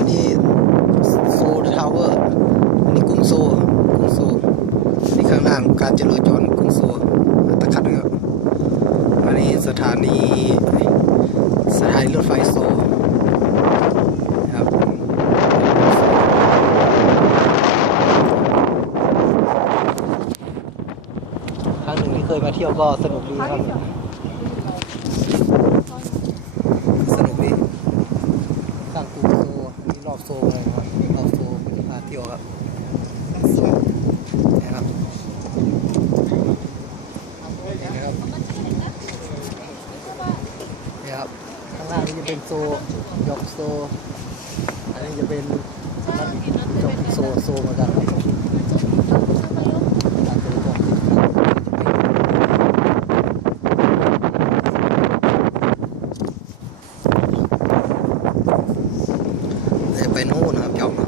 อันนี้โซทาวเวอร์อันนี้กรุงโซกรุงโซนี่ข้างล่างการจราจรกรุงโซตะคัดนะครับอันนี้สถานีสถานีรถไฟโซนะครับครั้งหนึ่งที่เคยมาเที่ยวก็สนุกดีครับ สนุกดีข้างกรุงโซ อันนี้รอบโซเลยครับรอบโซคุณจะพาเที่ยวครับนะครับนี่นะครับนี่ครับข้างล่างนี่จะเป็นโซยอกโซอันนี้จะเป็นนั่นจอกโซโซเหมือนกันครับการจราจร เดี๋ยวไ